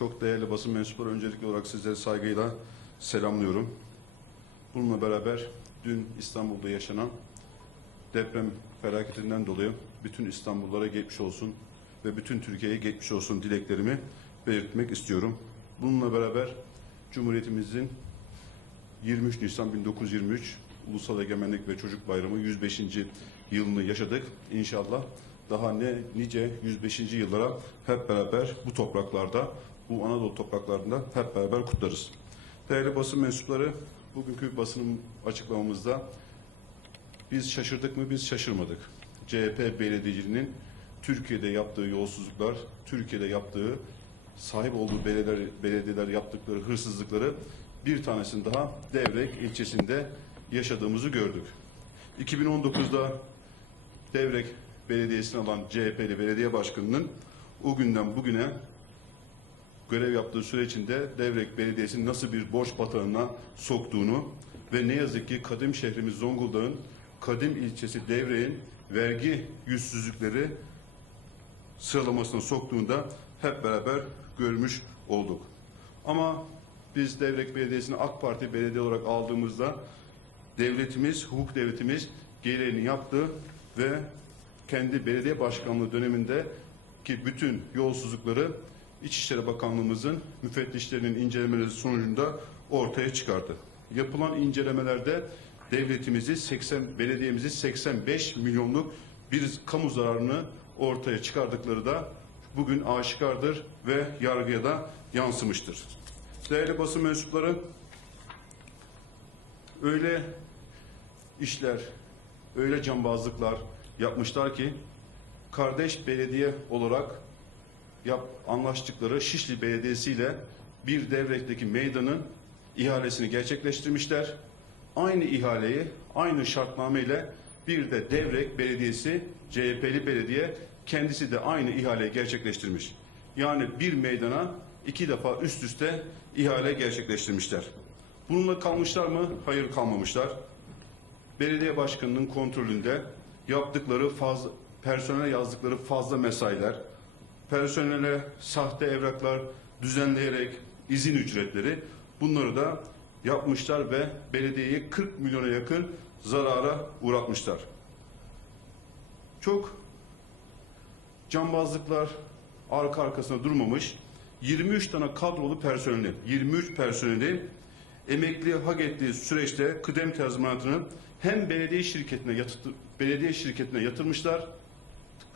Çok değerli basın mensupları öncelikli olarak sizleri saygıyla selamlıyorum. Bununla beraber dün İstanbul'da yaşanan deprem felaketinden dolayı bütün İstanbullulara geçmiş olsun ve bütün Türkiye'ye geçmiş olsun dileklerimi belirtmek istiyorum. Bununla beraber Cumhuriyetimizin 23 Nisan 1923 Ulusal Egemenlik ve Çocuk Bayramı 105. yılını yaşadık. İnşallah daha ne nice 105. yıllara hep beraber bu topraklarda, bu Anadolu topraklarında hep beraber kutlarız. Değerli basın mensupları, bugünkü basın açıklamamızda biz şaşırdık mı? Biz şaşırmadık. CHP belediyeciliğinin Türkiye'de yaptığı yolsuzluklar, Türkiye'de yaptığı sahip olduğu belediyeler, belediyeler yaptıkları hırsızlıkları bir tanesini daha Devrek ilçesinde yaşadığımızı gördük. 2019'da Devrek Belediyesi'ni alan CHP'li belediye başkanının o günden bugüne görev yaptığı süre içinde Devrek Belediyesi'ni nasıl bir borç batağına soktuğunu ve ne yazık ki kadim şehrimiz Zonguldak'ın kadim ilçesi Devrek'in vergi yüzsüzlükleri sıralamasına soktuğunda hep beraber görmüş olduk. Ama biz Devrek Belediyesi'ni AK Parti belediye olarak aldığımızda devletimiz, hukuk devletimiz gereğini yaptı ve kendi belediye başkanlığı döneminde ki bütün yolsuzlukları İçişleri Bakanlığımızın müfettişlerinin incelemeleri sonucunda ortaya çıkardı. Yapılan incelemelerde devletimizi 80 belediyemizi 85 milyonluk bir kamu zararını ortaya çıkardıkları da bugün aşikardır ve yargıya da yansımıştır. Değerli basın mensupları öyle işler, öyle cambazlıklar yapmışlar ki kardeş belediye olarak yap, anlaştıkları Şişli Belediyesi ile bir devletteki meydanın ihalesini gerçekleştirmişler. Aynı ihaleyi, aynı şartnameyle bir de Devrek Belediyesi, CHP'li belediye kendisi de aynı ihaleyi gerçekleştirmiş. Yani bir meydana iki defa üst üste ihale gerçekleştirmişler. Bununla kalmışlar mı? Hayır kalmamışlar. Belediye başkanının kontrolünde yaptıkları fazla, personele yazdıkları fazla mesailer, personele sahte evraklar düzenleyerek izin ücretleri bunları da yapmışlar ve belediyeyi 40 milyona yakın zarara uğratmışlar. Çok cambazlıklar arka arkasına durmamış. 23 tane kadrolu personeli, 23 personeli emekli hak ettiği süreçte kıdem tazminatını hem belediye şirketine yatırdı, belediye şirketine yatırmışlar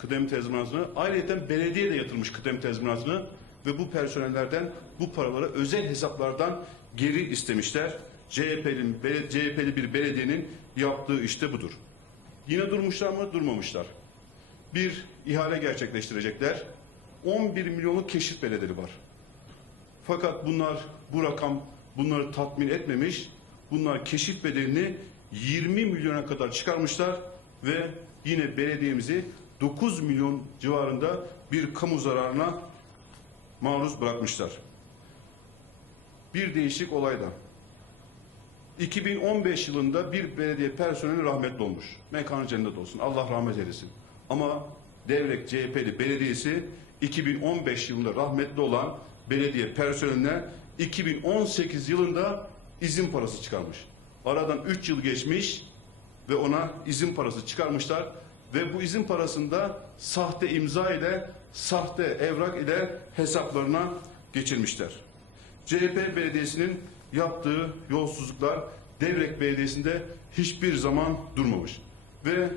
kıdem tazminatını. Ayrıca belediye de yatırmış kıdem tazminatını ve bu personellerden bu paraları özel hesaplardan geri istemişler. CHP'li, CHP'li bir belediyenin yaptığı işte budur. Yine durmuşlar mı? Durmamışlar. Bir ihale gerçekleştirecekler. 11 milyonluk keşif bedeleri var. Fakat bunlar bu rakam bunları tatmin etmemiş. Bunlar keşif bedelini 20 milyona kadar çıkarmışlar ve yine belediyemizi 9 milyon civarında bir kamu zararına maruz bırakmışlar. Bir değişik olayda. 2015 yılında bir belediye personeli rahmetli olmuş. Mekanı cennet olsun. Allah rahmet eylesin. Ama Devrek CHP'li belediyesi 2015 yılında rahmetli olan belediye personeline 2018 yılında izin parası çıkarmış. Aradan 3 yıl geçmiş ve ona izin parası çıkarmışlar ve bu izin parasında sahte imza ile sahte evrak ile hesaplarına geçirmişler. CHP belediyesinin yaptığı yolsuzluklar Devrek Belediyesi'nde hiçbir zaman durmamış. Ve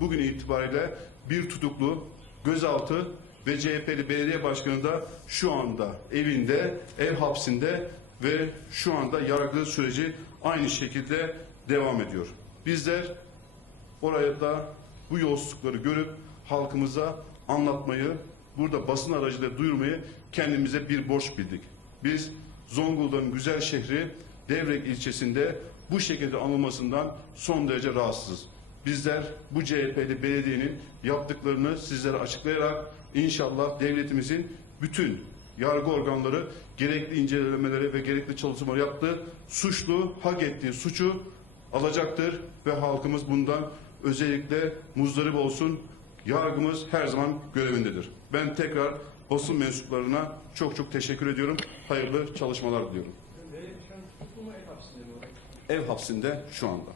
bugün itibariyle bir tutuklu gözaltı ve CHP'li belediye başkanı da şu anda evinde, ev hapsinde ve şu anda yargı süreci aynı şekilde devam ediyor. Bizler oraya da bu yolsuzlukları görüp halkımıza anlatmayı, burada basın aracılığıyla duyurmayı kendimize bir borç bildik. Biz Zonguldak'ın güzel şehri Devrek ilçesinde bu şekilde anılmasından son derece rahatsızız. Bizler bu CHP'li belediyenin yaptıklarını sizlere açıklayarak inşallah devletimizin bütün yargı organları gerekli incelemeleri ve gerekli çalışmaları yaptı. Suçlu hak ettiği suçu alacaktır ve halkımız bundan özellikle muzdarip olsun. Yargımız her zaman görevindedir. Ben tekrar basın mensuplarına çok çok teşekkür ediyorum. Hayırlı çalışmalar diliyorum. Ev hapsinde şu anda.